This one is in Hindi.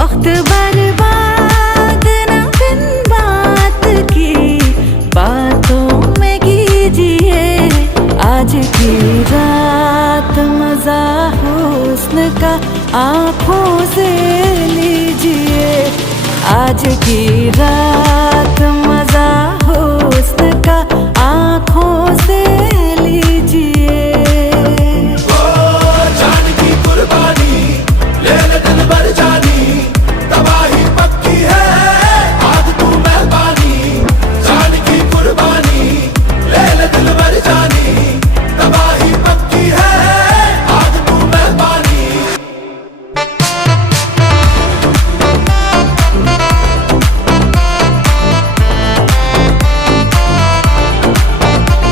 वक्त बर्बाद न बिन बात की बातों में कीजिए। आज की रात मजा हुस्न का आँखों से लीजिए। आज की रात